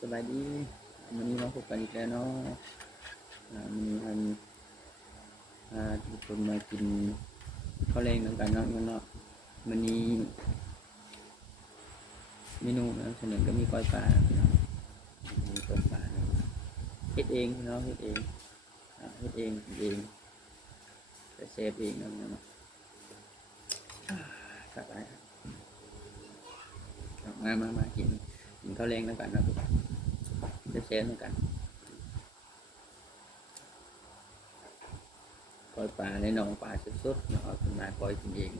สบายดีวันนี้มาพบกันอีกแล้วเนาะมีทุกคนมากินข้าวแรงกันเนาะวันนี้เมนูนำเสนอก็มีก้อยปลาพี่น้องมีก้อยปลาเฮ็ดเองพี่น้องเฮ็ดเองเฮ็ดเองกินเองแต่เซฟเองเนาะสักหลายครับมากินข้าวแรงกันเนาะจะเซฟกันก้อยปลาในหนองปลาสดๆเนาะเอาขึ้นมาก้อยกินเอง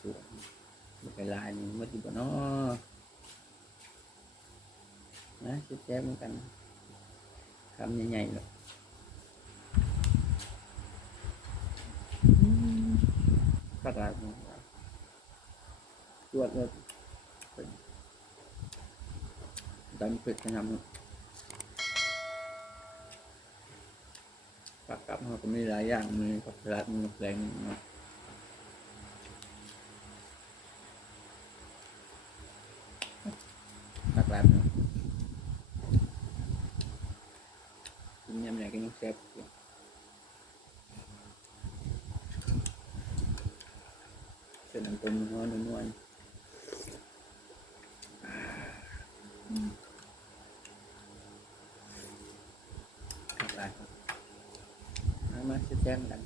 สวยๆไปลายมันมาติบ่เนาะนะแซ่บๆเหมือนกันคำใหญ่ๆเลยสักหลายตรวจเลยดำเผ็ดขนาดนี้ผักกับเขาก็มีหลายอย่างมีผักสลัดมีแกงเนาะผักแบบกินยำไหนก็ยังแซ่บอยู่เส้นน้ำต้มหัวนวลผักแบบมาแซ่บๆกัน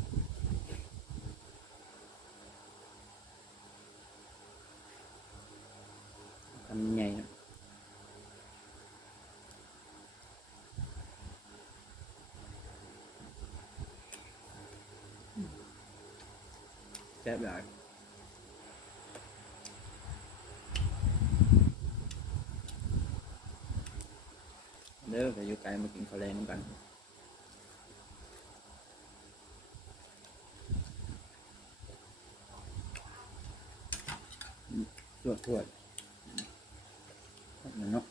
ทำใหญ่นะแซ่บหลายเด้อไปอยู่ไกลมากินข้าวแรงกันตรวจเนาะ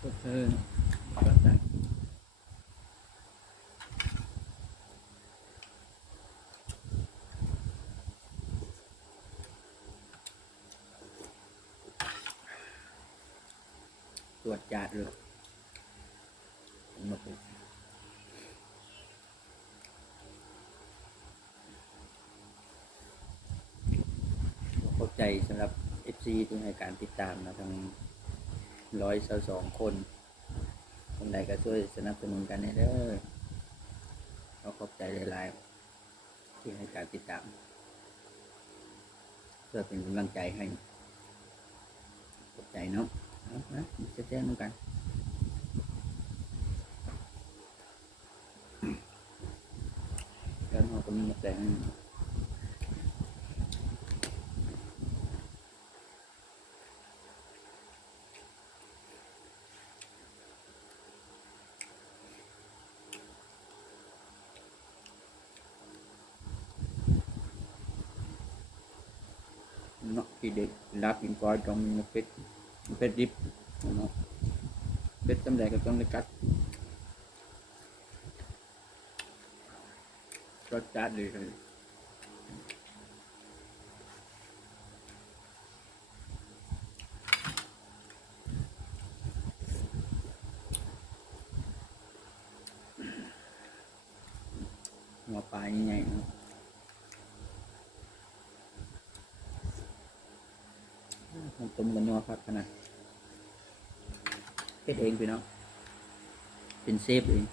ตรวจตรวจจัดเลยมาปุ๊บเข้าใจสำหรับ FC ที่ให้การติดตามมาทั้ง122 คนคนใดก็ช่วยสนับสนุนกันเด้อเราขอบใจหลายๆที่ให้การติดตามเพื่อเป็นกำลังใจให้ขอบใจเนาะนะจะแจ้งกันแล้วเราก็มีแต่เนาะที่เด็กรับกินก้อยต้องเป็ดดิบเนาะเป็ดตำแดงก็ต้องได้กัดรสจัดเลยหัวปลาใหญ่ๆเนาะต้มกันนัวครับขนาดเฮ็ดเองพี่น้องเป็นเซฟเอง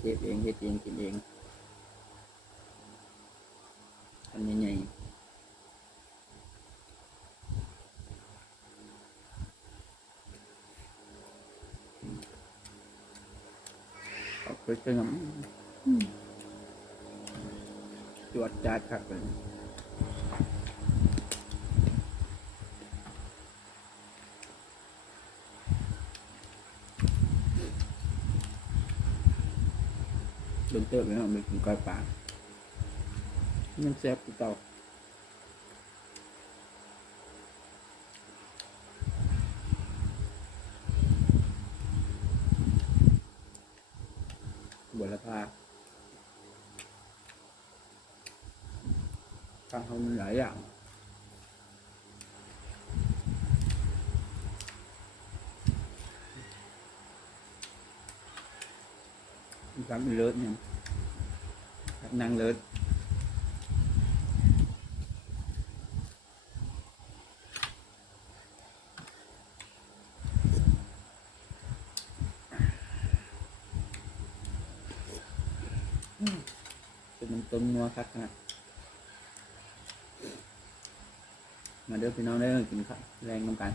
เฮ็ดเองกินเองทำใหญ่ๆเอาไปเติมจวดจัดครับเลยโดนเติมเลยเนาะมันกินก้อยปลามันแซ่บกูเต่าบัวละพา ทำมันหลายอย่างทำเลิศเนี่ยทำนางเลิศเป็นมันต้มนัวคักนะมาเด้อพี่น้องได้กินข้าวแรงน้ำกัน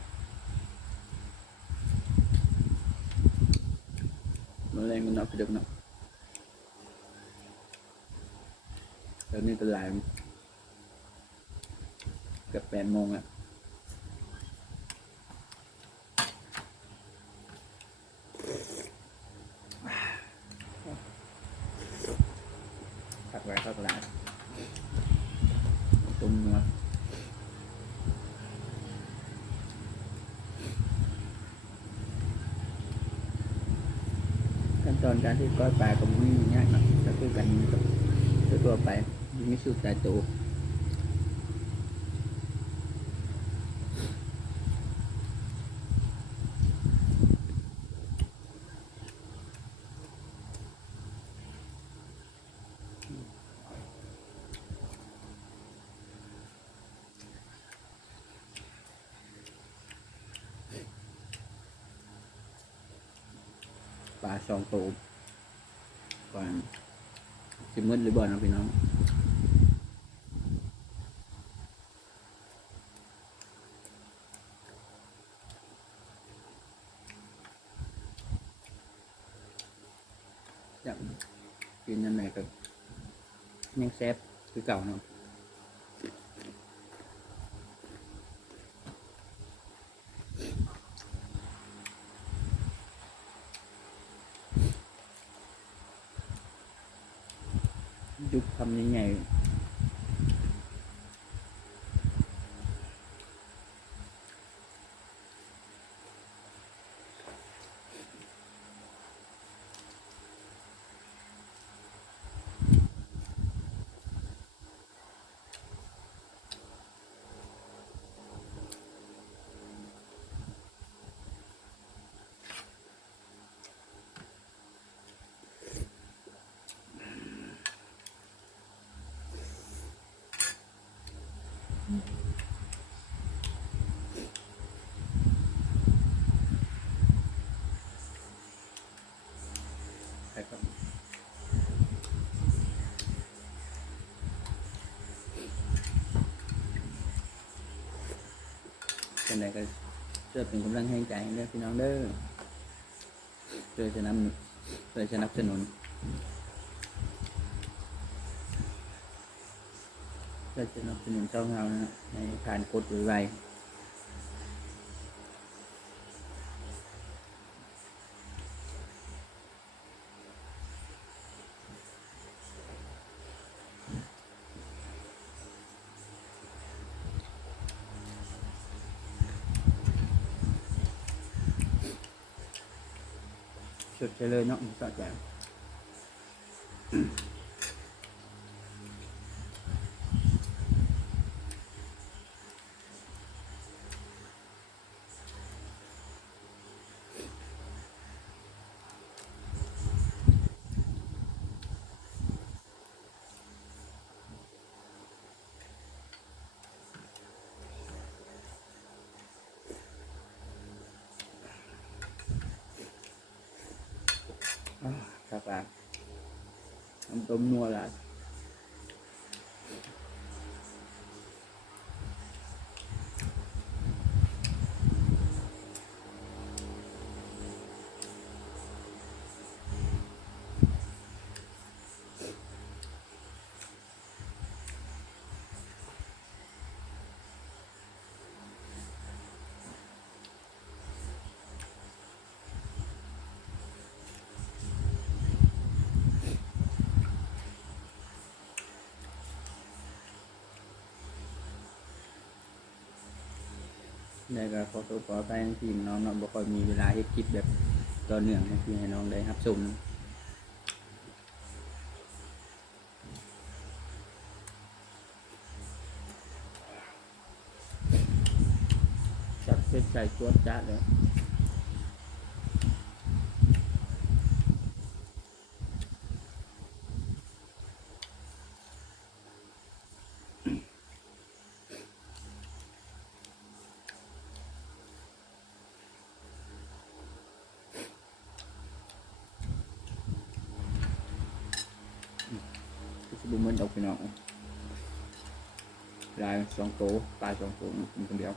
มาแรงมันนับไปเด็กเนาะตอนนี้ก็หลายเกือบ8 โมงอ่ะผักไว้ข้าวปลาต้มนัวขั้นตอนการที่ก้อยปลาก็ไม่ง่ายเนาะก็คือกันทั่วไปไม่สูตรตายตัวปลา2 ตัวก่อนสิมืดหรือบ่อนนะพี่น้องอยากกินนั่นไหนก็ยังแซ่บคือเก่าเนาะยุบคำยังไงใช่ครับเป็นไรก็ช่วยเป็นกำลังให้ใจให้พี่น้องเด้อช่วยสนับสนุนช่วยสนับสนุนช่องเรานะในการกดไวๆสุดเลยเนาะต่อจากครับอ่ะน้ำต้มนัวละแล้วก็ขอตัวขอไปทีมน้องเนาะบ่ค่อยมีเวลาเฮ็ดคลิปแบบต่อเนื่องให้น้องได้รับชม ใส่ตัวจ้าเลยจะบุ้มมันออกไปนอกลายสองโตปลายสองโตกินคนเดียว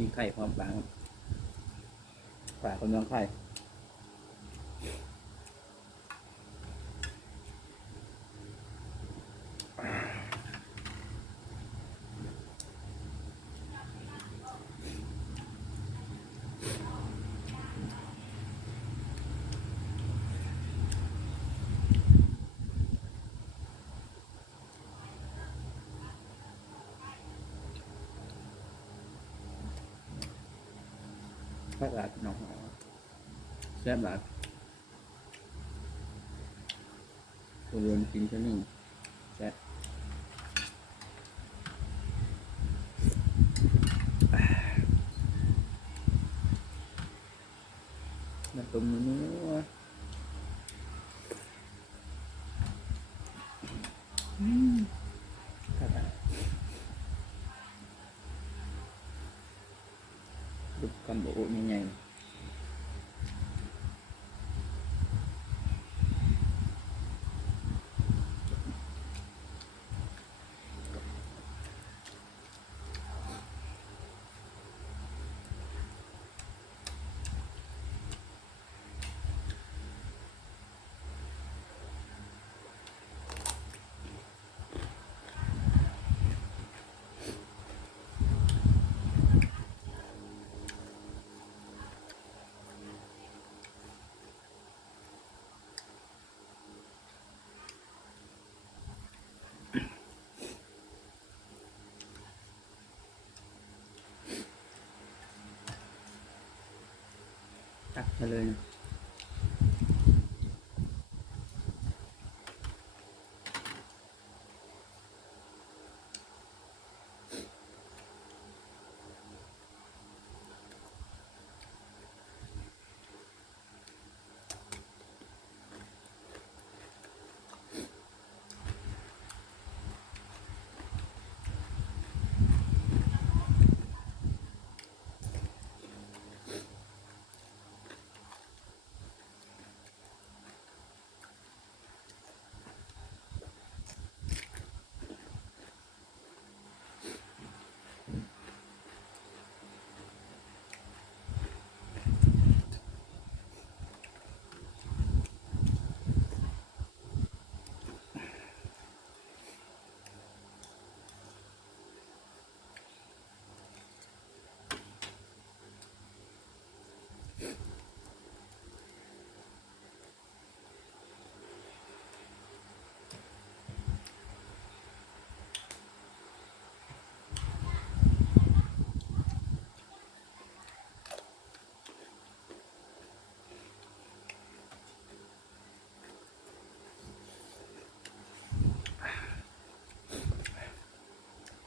มีไข่พร้อมปลาปลาคนน้องไข่ปลาหลาดน้องแซ่บหลาดตัวเรือนกินแค่นึงแซ่บน้ำต้มนัวครับดูคำบอกยังไงตักมาเลย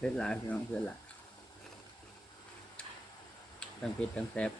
เผ็ดหลายพี่น้องเผ็ดหลายทั้งเผ็ดทั้งแซ่บ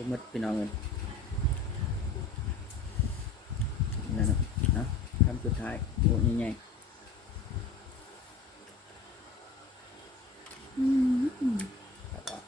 บ่หมดพี่น้องเอ้ยนั่นเนาะเนาะคำสุดท้ายโอ้ใหญ่ๆครับว่า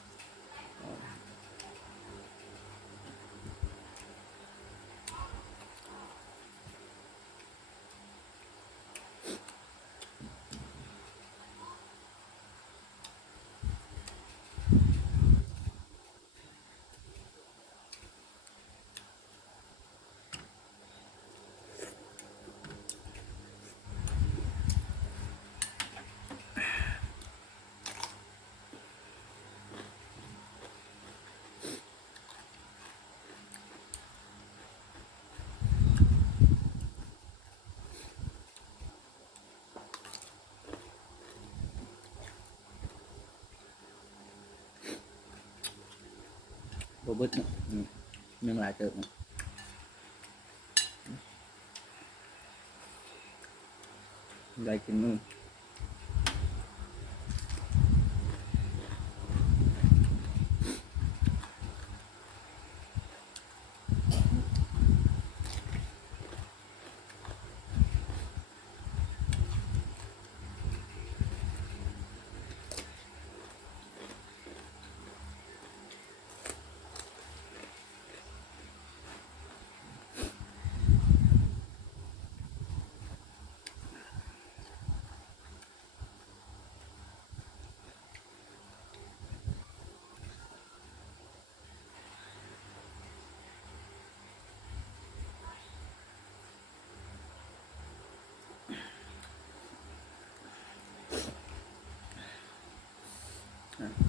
บ่เบิดเนาะยังหลายเติบเนาะได้กินมื้อ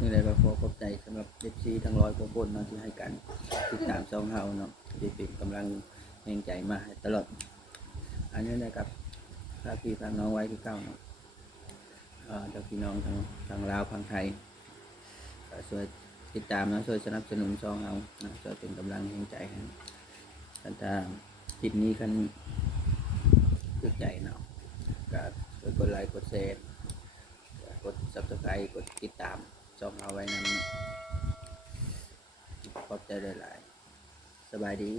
นี่เลยก็ขอขอบใจสำหรับเอฟซีทั้ง100 กว่าคนเนาะที่ให้การติดตามช่องเฮาเนาะที่เป็นกำลังแรงใจมาให้ตลอดอันนี้นะครับฝากพี่ฝากน้องไว้ที่เก้าเนาะเจ้าพี่น้องทางลาวทางไทยก็ช่วยติดตามนะช่วยสนับสนุนช่องเฮานะช่วยเป็นกำลังแรงใจให้ถ้าคลิปนี้คันถูกใจเนาะก็ช่วยกดไลค์กดแชร์กด Subscribe กดติดตามช่องเฮาไว้นำขอบใจหลายๆสบายดี